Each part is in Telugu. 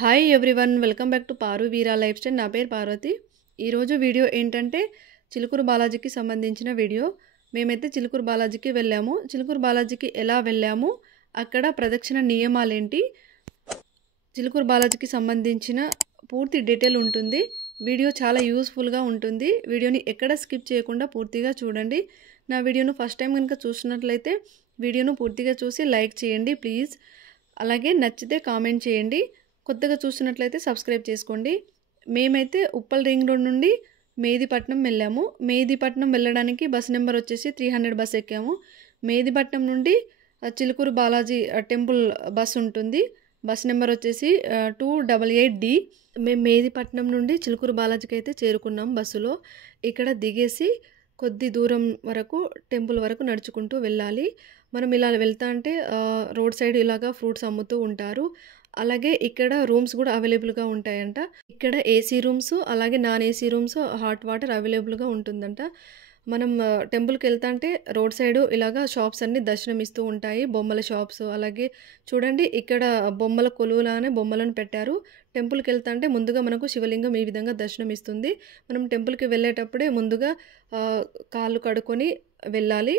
Hi everyone, welcome back to Paru Veera life style. నా పేరు పార్వతి. ఈరోజు వీడియో ఏంటంటే చిలుకూరు బాలాజీకి సంబంధించిన వీడియో. మేమైతే చిలుకూరు బాలాజీకి వెళ్ళాము. చిలుకూరు బాలాజీకి ఎలా వెళ్ళాము, అక్కడ ప్రదక్షిణ నియమాలేంటి, చిలుకూరు బాలాజీకి సంబంధించిన పూర్తి డీటెయిల్ ఉంటుంది. వీడియో చాలా యూస్ఫుల్గా ఉంటుంది. వీడియోని ఎక్కడ స్కిప్ చేయకుండా పూర్తిగా చూడండి. నా వీడియోను ఫస్ట్ టైం కనుక చూసినట్లయితే వీడియోను పూర్తిగా చూసి లైక్ చేయండి ప్లీజ్. అలాగే నచ్చితే కామెంట్ చేయండి. కొత్తగా చూస్తున్నట్లయితే సబ్స్క్రైబ్ చేసుకోండి. మేమైతే ఉప్పల్ రింగ్ రోడ్ నుండి మెహదీపట్నం వెళ్ళాము. మెహదీపట్నం వెళ్ళడానికి బస్ నెంబర్ వచ్చేసి 300 బస్ ఎక్కాము. మెహదీపట్నం నుండి చిలుకూరు బాలాజీ టెంపుల్ బస్ ఉంటుంది. బస్ నెంబర్ వచ్చేసి 288D. మేము మెహదీపట్నం నుండి చిలుకూరు బాలాజీకి అయితే చేరుకున్నాం బస్సులో. ఇక్కడ దిగేసి కొద్ది దూరం వరకు టెంపుల్ వరకు నడుచుకుంటూ వెళ్ళాలి. మనం ఇలా వెళ్తా అంటే రోడ్ సైడ్ ఇలాగా ఫ్రూట్స్ అమ్ముతూ ఉంటారు. అలాగే ఇక్కడ రూమ్స్ కూడా అవైలబుల్గా ఉంటాయంట. ఇక్కడ ఏసీ రూమ్స్, అలాగే non AC rooms, hot water అవైలబుల్గా ఉంటుందంట. మనం టెంపుల్కి వెళ్తా అంటే రోడ్ సైడ్ ఇలాగా షాప్స్ అన్నీ దర్శనం ఇస్తూ ఉంటాయి. బొమ్మల షాప్స్, అలాగే చూడండి ఇక్కడ బొమ్మల కొలువులానే బొమ్మలను పెట్టారు. టెంపుల్కి వెళ్తా అంటే ముందుగా మనకు శివలింగం ఈ విధంగా దర్శనం ఇస్తుంది. మనం టెంపుల్కి వెళ్ళేటప్పుడే ముందుగా కాళ్ళు కడుక్కొని వెళ్ళాలి.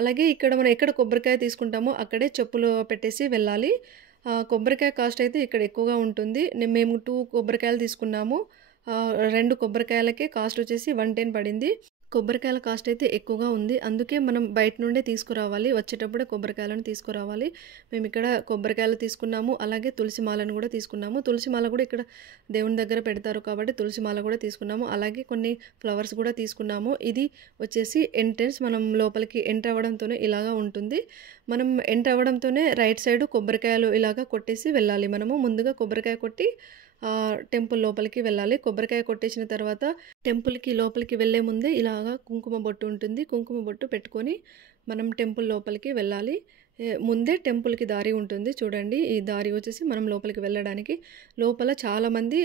అలాగే ఇక్కడ మనం ఎక్కడ కొబ్బరికాయ తీసుకుంటామో అక్కడే చెప్పులు పెట్టేసి వెళ్ళాలి. కొబ్బరికాయ కాస్ట్ అయితే ఇక్కడ ఎక్కువగా ఉంటుంది. మేము 2 కొబ్బరికాయలు తీసుకున్నాము. 2 కొబ్బరికాయలకే కాస్ట్ వచ్చేసి 110 పడింది. కొబ్బరికాయల కాస్ట్ అయితే ఎక్కువగా ఉంది. అందుకే మనం బయట నుండే తీసుకురావాలి. వచ్చేటప్పుడే కొబ్బరికాయలను తీసుకురావాలి. మేము ఇక్కడ కొబ్బరికాయలు తీసుకున్నాము. అలాగే తులసి మాలను కూడా తీసుకున్నాము. తులసి మాల కూడా ఇక్కడ దేవుని దగ్గర పెడతారు కాబట్టి తులసి మాల కూడా తీసుకున్నాము. అలాగే కొన్ని ఫ్లవర్స్ కూడా తీసుకున్నాము. ఇది వచ్చేసి ఎంట్రన్స్. మనం లోపలికి ఎంటర్ అవ్వడంతోనే ఇలాగా ఉంటుంది. మనం ఎంటర్ అవ్వడంతోనే రైట్ సైడ్ కొబ్బరికాయలు ఇలాగా కొట్టేసి వెళ్ళాలి. మనము ముందుగా కొబ్బరికాయ కొట్టి టెంపుల్ లోపలికి వెళ్ళాలి. కొబ్బరికాయ కొట్టేసిన తర్వాత టెంపుల్కి లోపలికి వెళ్ళే ముందే ఇలాగా కుంకుమ బొట్టు ఉంటుంది. కుంకుమ బొట్టు పెట్టుకొని మనం టెంపుల్ లోపలికి వెళ్ళాలి. ముందే టెంపుల్కి దారి ఉంటుంది. చూడండి, ఈ దారి వచ్చేసి మనం లోపలికి వెళ్ళడానికి. లోపల చాలామంది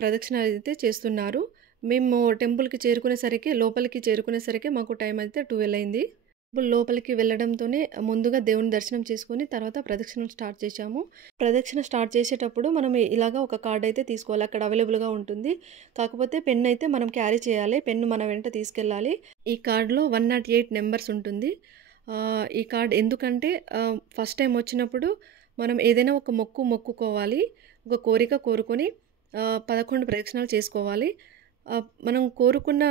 ప్రదక్షిణ అయితే చేస్తున్నారు. మేము టెంపుల్కి లోపలికి చేరుకునేసరికి మాకు టైం అయితే 12 అయింది. లోపలికి వెళ్ళడంతోనే ముందుగా దేవుని దర్శనం చేసుకొని తర్వాత ప్రదక్షిణ స్టార్ట్ చేశాము. ప్రదక్షిణ స్టార్ట్ చేసేటప్పుడు మనం ఇలాగా ఒక కార్డ్ అయితే తీసుకోవాలి. అక్కడ అవైలబుల్గా ఉంటుంది. కాకపోతే పెన్ అయితే మనం క్యారీ చేయాలి. పెన్ను మన వెంట తీసుకెళ్ళాలి. ఈ కార్డులో 108 నెంబర్స్ ఉంటుంది. ఈ కార్డ్ ఎందుకంటే ఫస్ట్ టైం వచ్చినప్పుడు మనం ఏదైనా ఒక మొక్కుకోవాలి. ఒక కోరిక కోరుకొని 11 ప్రదక్షిణాలు చేసుకోవాలి. మనం కోరుకున్న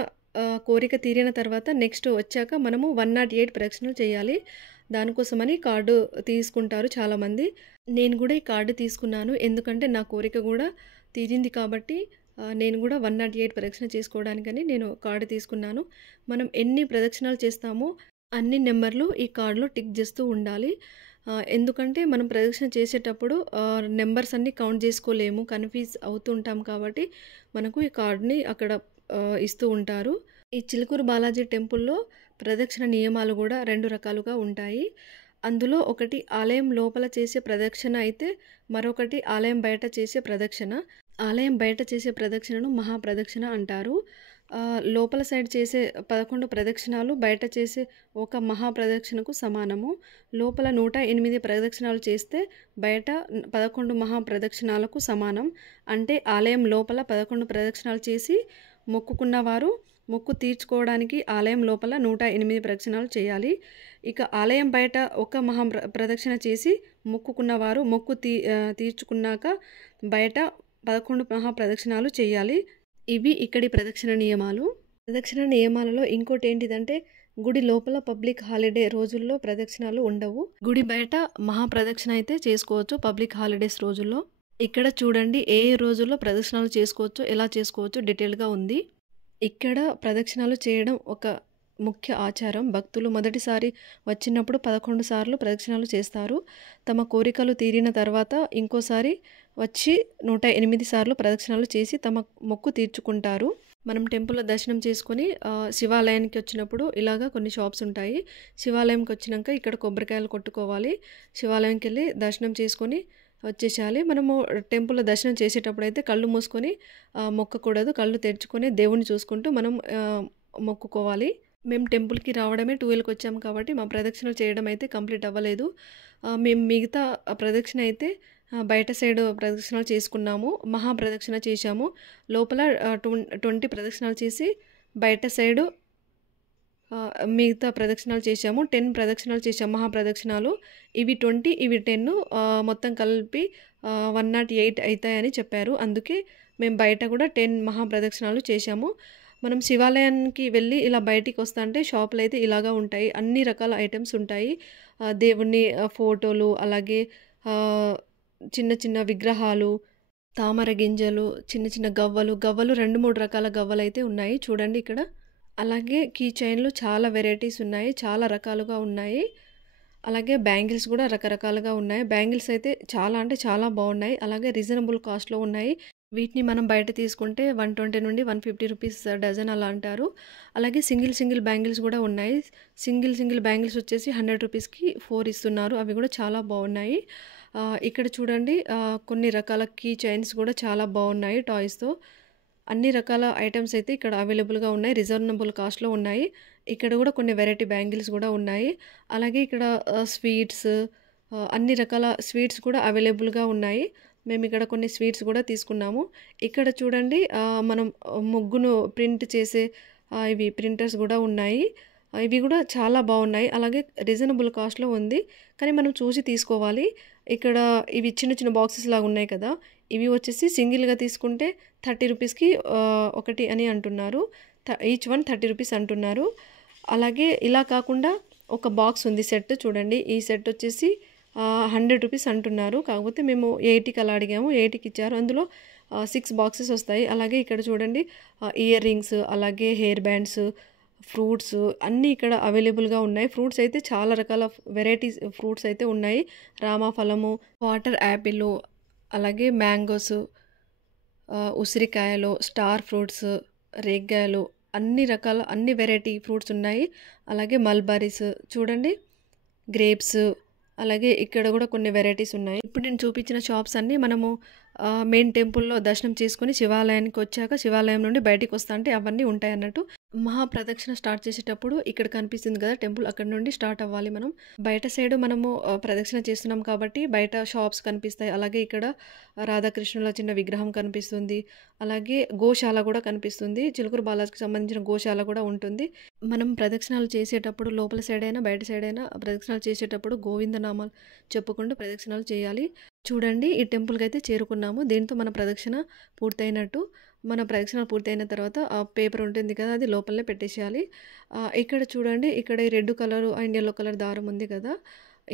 కోరిక తీరిన తర్వాత నెక్స్ట్ వచ్చాక మనము 108 ప్రదక్షిణలు చేయాలి. దానికోసమని కార్డు తీసుకుంటారు చాలామంది. నేను కూడా ఈ కార్డు తీసుకున్నాను. ఎందుకంటే నా కోరిక కూడా తీరింది కాబట్టి నేను కూడా 108 ప్రదక్షిణ చేసుకోవడానికని నేను కార్డు తీసుకున్నాను. మనం ఎన్ని ప్రదక్షిణాలు చేస్తామో అన్ని నెంబర్లు ఈ కార్డులో టిక్ చేస్తూ ఉండాలి. ఎందుకంటే మనం ప్రదక్షిణ చేసేటప్పుడు నెంబర్స్ అన్నీ కౌంట్ చేసుకోలేము, కన్ఫ్యూజ్ అవుతుంటాం కాబట్టి మనకు ఈ కార్డుని అక్కడ ఇస్తూ ఉంటారు. ఈ చిలుకూరు బాలాజీ టెంపుల్లో ప్రదక్షిణ నియమాలు కూడా 2 రకాలుగా ఉంటాయి. అందులో ఒకటి ఆలయం లోపల చేసే ప్రదక్షిణ అయితే మరొకటి ఆలయం బయట చేసే ప్రదక్షిణ. ఆలయం బయట చేసే ప్రదక్షిణను మహాప్రదక్షిణ అంటారు. లోపల సైడ్ చేసే 11 ప్రదక్షిణాలు బయట చేసే ఒక మహాప్రదక్షిణకు సమానము. లోపల 108 ప్రదక్షిణాలు చేస్తే బయట 11 మహాప్రదక్షిణాలకు సమానం. అంటే ఆలయం లోపల 11 ప్రదక్షిణాలు చేసి మొక్కుకున్నవారు మొక్కు తీర్చుకోవడానికి ఆలయం లోపల 108 ప్రదక్షిణాలు చేయాలి. ఇక ఆలయం బయట ఒక ప్రదక్షిణ చేసి మొక్కుకున్నవారు మొక్కు తీర్చుకున్నాక బయట 11 మహాప్రదక్షిణాలు చేయాలి. ఇవి ఇక్కడి ప్రదక్షిణ నియమాలు. ప్రదక్షిణ నియమాలలో ఇంకోటి ఏంటిదంటే గుడి లోపల పబ్లిక్ హాలిడే రోజుల్లో ప్రదక్షిణాలు ఉండవు. గుడి బయట మహాప్రదక్షిణ అయితే చేసుకోవచ్చు పబ్లిక్ హాలిడేస్ రోజుల్లో. ఇక్కడ చూడండి ఏ రోజుల్లో ప్రదక్షిణాలు చేసుకోవచ్చు, ఎలా చేసుకోవచ్చు డీటెయిల్గా ఉంది. ఇక్కడ ప్రదక్షిణాలు చేయడం ఒక ముఖ్య ఆచారం. భక్తులు మొదటిసారి వచ్చినప్పుడు 11 సార్లు ప్రదక్షిణాలు చేస్తారు. తమ కోరికలు తీరిన తర్వాత ఇంకోసారి వచ్చి 108 సార్లు ప్రదక్షిణాలు చేసి తమ మొక్కు తీర్చుకుంటారు. మనం టెంపుల్లో దర్శనం చేసుకొని శివాలయానికి వచ్చినప్పుడు ఇలాగా కొన్ని షాప్స్ ఉంటాయి. శివాలయంకి వచ్చినాక ఇక్కడ కొబ్బరికాయలు కొట్టుకోవాలి. శివాలయంకి వెళ్ళి దర్శనం చేసుకొని వచ్చేసేయాలి. మనము టెంపుల్లో దర్శనం చేసేటప్పుడు అయితే కళ్ళు మూసుకొని మొక్కకూడదు. కళ్ళు తెరుచుకొని దేవుని చూసుకుంటూ మనం మొక్కుకోవాలి. మేము టెంపుల్కి రావడమే 12కి వచ్చాము కాబట్టి మా ప్రదక్షిణలు చేయడం అయితే కంప్లీట్ అవ్వలేదు. మేము మిగతా ప్రదక్షిణ అయితే బయట సైడ్ ప్రదక్షిణలు చేసుకున్నాము. మహా ప్రదక్షిణ చేశాము. లోపల 20 ప్రదక్షిణాలు చేసి బయట సైడు మిగతా ప్రదక్షిణాలు చేశాము. 10 ప్రదక్షిణాలు చేశాము మహా ప్రదక్షిణాలు. ఇవి 20 ఇవి 10 మొత్తం కలిపి 108 అయితాయని చెప్పారు. అందుకే మేము బయట కూడా 10 మహా ప్రదక్షిణాలు చేశాము. మనం శివాలయానికి వెళ్ళి ఇలా బయటికి వస్తుంటే షాపులు అయితే ఇలాగా ఉంటాయి. అన్ని రకాల ఐటమ్స్ ఉంటాయి. దేవుని ఫోటోలు, అలాగే చిన్న చిన్న విగ్రహాలు, తామర గింజలు, చిన్న చిన్న గవ్వలు 2, 3 రకాల గవ్వలైతే ఉన్నాయి చూడండి ఇక్కడ. అలాగే కీ చైన్లు చాలా వెరైటీస్ ఉన్నాయి. చాలా రకాలుగా ఉన్నాయి. అలాగే బ్యాంగిల్స్ కూడా రకరకాలుగా ఉన్నాయి. బ్యాంగిల్స్ అయితే చాలా అంటే చాలా బాగున్నాయి. అలాగే రీజనబుల్ కాస్ట్లో ఉన్నాయి. వీటిని మనం బయట తీసుకుంటే 120 నుండి 150 రూపీస్ డజన్ అలా అంటారు. అలాగే సింగిల్ బ్యాంగిల్స్ కూడా ఉన్నాయి. సింగిల్ బ్యాంగిల్స్ వచ్చేసి 100 రూపీస్కి 4 ఇస్తున్నారు. అవి కూడా చాలా బాగున్నాయి. ఇక్కడ చూడండి కొన్ని రకాల కీ చైన్స్ కూడా చాలా బాగున్నాయి టాయ్స్తో. అన్ని రకాల ఐటమ్స్ అయితే ఇక్కడ అవైలబుల్గా ఉన్నాయి. రీజనబుల్ కాస్ట్లో ఉన్నాయి. ఇక్కడ కూడా కొన్ని వెరైటీ బ్యాంగిల్స్ కూడా ఉన్నాయి. అలాగే ఇక్కడ స్వీట్స్, అన్ని రకాల స్వీట్స్ కూడా అవైలబుల్గా ఉన్నాయి. మేము ఇక్కడ కొన్ని స్వీట్స్ కూడా తీసుకున్నాము. ఇక్కడ చూడండి మనం ముగ్గును ప్రింట్ చేసే ఇవి ప్రింటర్స్ కూడా ఉన్నాయి. ఇవి కూడా చాలా బాగున్నాయి. అలాగే రీజనబుల్ కాస్ట్లో ఉంది. కానీ మనం చూసి తీసుకోవాలి. ఇక్కడ ఇవి చిన్న బాక్సెస్ లాగా ఉన్నాయి కదా, ఇవి వచ్చేసి సింగిల్గా తీసుకుంటే 30 రూపీస్కి ఒకటి అని అంటున్నారు. ఈచ్ వన్ 30 రూపీస్ అంటున్నారు. అలాగే ఇలా కాకుండా ఒక బాక్స్ ఉంది సెట్ చూడండి. ఈ సెట్ వచ్చేసి 100 రూపీస్ అంటున్నారు. కాకపోతే మేము 80కి అలా అడిగాము. 80కి ఇచ్చారు. అందులో 6 బాక్సెస్ వస్తాయి. అలాగే ఇక్కడ చూడండి ఇయర్ రింగ్స్, అలాగే హెయిర్ బ్యాండ్స్, ఫ్రూట్స్ అన్నీ ఇక్కడ అవైలబుల్గా ఉన్నాయి. ఫ్రూట్స్ అయితే చాలా రకాల వెరైటీస్ ఫ్రూట్స్ అయితే ఉన్నాయి. రామఫలము, వాటర్ యాపిల్, అలాగే మ్యాంగోస్, ఉసిరికాయలు, స్టార్ ఫ్రూట్స్, రేగ్గాయలు, అన్ని వెరైటీ ఫ్రూట్స్ ఉన్నాయి. అలాగే మల్బరీస్ చూడండి, గ్రేప్స్, అలాగే ఇక్కడ కూడా కొన్ని వెరైటీస్ ఉన్నాయి. ఇప్పుడు నేను చూపించిన షాప్స్ అన్నీ మనము మెయిన్ టెంపుల్లో దర్శనం చేసుకుని శివాలయానికి వచ్చాక శివాలయం నుండి బయటికి వస్తా అంటే అవన్నీ ఉంటాయి అన్నట్టు. మహా ప్రదక్షిణ స్టార్ట్ చేసేటప్పుడు ఇక్కడ కనిపిస్తుంది కదా టెంపుల్, అక్కడ నుండి స్టార్ట్ అవ్వాలి మనం. బయట సైడ్ మనము ప్రదక్షిణ చేస్తున్నాం కాబట్టి బయట షాప్స్ కనిపిస్తాయి. అలాగే ఇక్కడ రాధాకృష్ణుల చిన్న విగ్రహం కనిపిస్తుంది. అలాగే గోశాల కూడా కనిపిస్తుంది. చిలుకూరు బాలాజీకి సంబంధించిన గోశాల కూడా ఉంటుంది. మనం ప్రదక్షిణాలు చేసేటప్పుడు లోపల సైడ్ అయినా బయట సైడ్ అయినా ప్రదక్షిణాలు చేసేటప్పుడు గోవిందనామాలు చెప్పుకుంటూ ప్రదక్షిణాలు చేయాలి. చూడండి ఈ టెంపుల్కి అయితే చేరుకున్నాము. దీంతో మన ప్రదక్షిణ పూర్తయినట్టు. మన ప్రదక్షిణ పూర్తయిన తర్వాత ఆ పేపర్ ఉంటుంది కదా, అది లోపలనే పెట్టేసేయాలి. ఇక్కడ చూడండి, ఇక్కడ ఈ red colour and yellow colour దారం ఉంది కదా,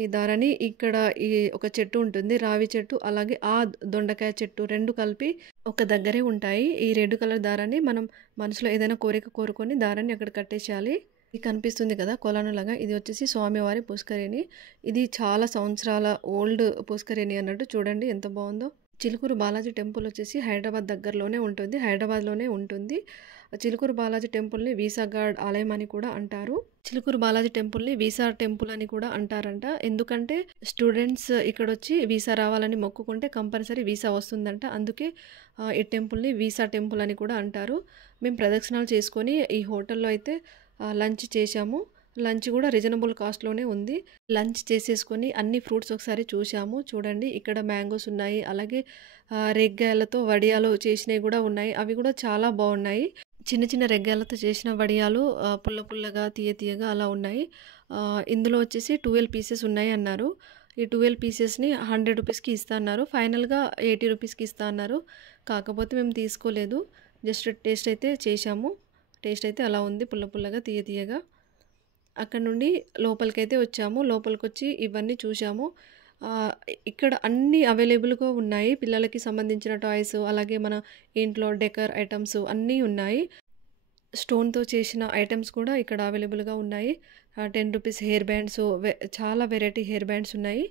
ఈ దారాన్ని ఇక్కడ ఈ ఒక చెట్టు ఉంటుంది, రావి చెట్టు, అలాగే ఆ దొండకాయ చెట్టు 2 కలిపి ఒక దగ్గరే ఉంటాయి. ఈ రెడ్ కలర్ దారాన్ని మనం మనసులో ఏదైనా కోరిక కోరుకొని దారాన్ని అక్కడ కట్టేసేయాలి. ఇది కనిపిస్తుంది కదా కొలనులాగా, ఇది వచ్చేసి స్వామివారి పుష్కరిణి. ఇది చాలా సంవత్సరాల ఓల్డ్ పుష్కరిణి అన్నట్టు. చూడండి ఎంత బాగుందో. చిలుకూరు బాలాజీ టెంపుల్ వచ్చేసి హైదరాబాద్ దగ్గరలోనే ఉంటుంది, హైదరాబాద్లోనే ఉంటుంది. చిలుకూరు బాలాజీ టెంపుల్ని వీసాగాడ్ ఆలయం అని కూడా అంటారు. చిలుకూరు బాలాజీ టెంపుల్ని వీసా టెంపుల్ అని కూడా అంటారంట. ఎందుకంటే స్టూడెంట్స్ ఇక్కడ వచ్చి వీసా రావాలని మొక్కుకుంటే కంపల్సరీ వీసా వస్తుందంట. అందుకే ఈ టెంపుల్ని వీసా టెంపుల్ అని కూడా అంటారు. మేము ప్రదక్షిణాలు చేసుకొని ఈ హోటల్లో అయితే లంచ్ చేశాము. లంచ్ కూడా రీజనబుల్ కాస్ట్లోనే ఉంది. లంచ్ చేసేసుకొని అన్ని ఫ్రూట్స్ ఒకసారి చూసాము. చూడండి ఇక్కడ మ్యాంగోస్ ఉన్నాయి, అలాగే రెగ్గాయలతో వడియాలు చేసినవి కూడా ఉన్నాయి. అవి కూడా చాలా బాగున్నాయి. చిన్న రెగ్గాయలతో చేసిన వడియాలు పుల్లగా తీయగా అలా ఉన్నాయి. ఇందులో వచ్చేసి 12 పీసెస్ ఉన్నాయి అన్నారు. ఈ 12 పీసెస్ని 100 రూపీస్కి ఇస్తా అన్నారు. ఫైనల్గా 80 రూపీస్కి ఇస్తా అన్నారు. కాకపోతే మేము తీసుకోలేదు, జస్ట్ టేస్ట్ అయితే చేశాము. టేస్ట్ అయితే అలా ఉంది, పుల్లగా తీయగా. అక్కడ నుండి లోపలికైతే వచ్చాము. లోపలికి వచ్చి ఇవన్నీ చూసాము. ఇక్కడ అన్నీ అవైలబుల్గా ఉన్నాయి. పిల్లలకి సంబంధించిన టాయ్స్, అలాగే మన ఇంట్లో డెకర్ ఐటమ్స్ అన్నీ ఉన్నాయి. స్టోన్తో చేసిన ఐటమ్స్ కూడా ఇక్కడ అవైలబుల్గా ఉన్నాయి. 10 రూపీస్ హెయిర్ బ్యాండ్స్, చాలా వెరైటీ హెయిర్ బ్యాండ్స్ ఉన్నాయి.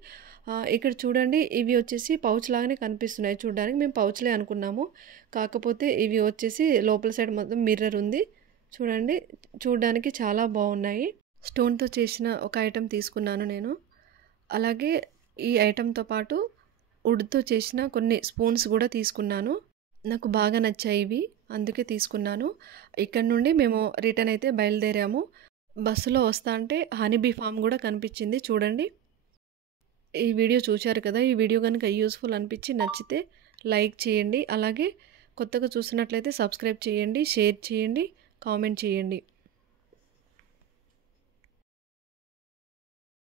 ఇక్కడ చూడండి, ఇవి వచ్చేసి పౌచ్ లాగానే కనిపిస్తున్నాయి చూడడానికి. మేము పౌచ్లే అనుకున్నాము. కాకపోతే ఇవి వచ్చేసి లోపల సైడ్ మొత్తం మిర్రర్ ఉంది. చూడండి, చూడడానికి చాలా బాగున్నాయి. స్టోన్తో చేసిన ఒక ఐటెం తీసుకున్నాను నేను. అలాగే ఈ ఐటెంతో పాటు వుడ్తో చేసిన కొన్ని స్పూన్స్ కూడా తీసుకున్నాను. నాకు బాగా నచ్చాయి ఇవి, అందుకే తీసుకున్నాను. ఇక్కడ నుండి మేము రిటర్న్ అయితే బయలుదేరాము. బస్సులో వస్తా అంటే హనీబీ ఫామ్ కూడా కనిపించింది. చూడండి ఈ వీడియో చూశారు కదా! ఈ వీడియో గనుక యూజ్‌ఫుల్ అనిపించి నచ్చితే లైక్ చేయండి. అలాగే కొత్తగా చూస్తున్నట్లయితే సబ్స్క్రైబ్ చేయండి, షేర్ చేయండి, కామెంట్ చేయండి.